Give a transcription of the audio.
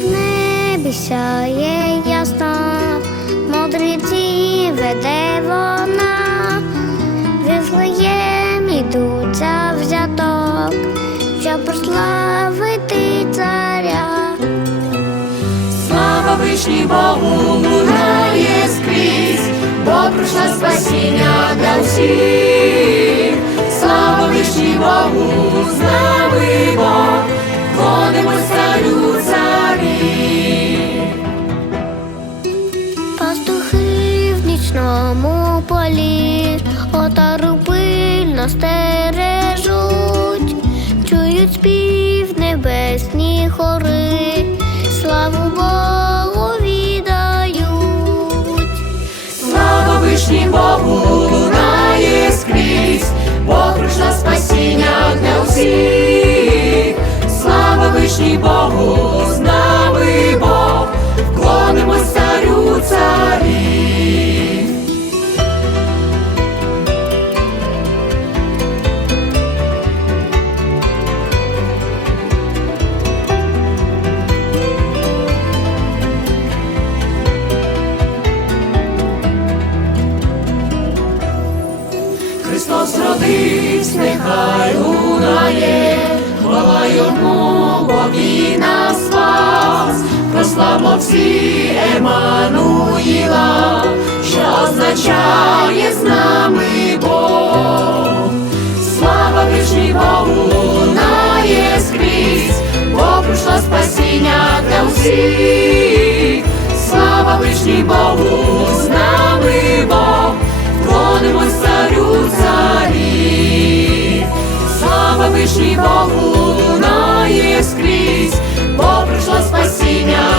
в небі сяє ясно, мудреці веде вона, Вифлеєм ідуть за взяток, щоб прославити царя. Слава вишній Богу лунає скрізь, бо прийшла спасіння для всіх. Слава вишній Богу, з нами Нічному полі, отару пильно стережуть, чують спів небесні хори, славу Богу віддають. Слава вишній Богу лунає скрізь, бо прийшла спасіння для всіх. Слава вишній Богу, Христос родився, нехай лунає, хвала йому, бо він нас спас, прославмо всі Еммануїла, що означає з нами Бог. Слава вишній Богу лунає скрізь, бо прийшло спасіння для всіх. Слава вишній Богу, Богу лунає скрізь, бо спасіння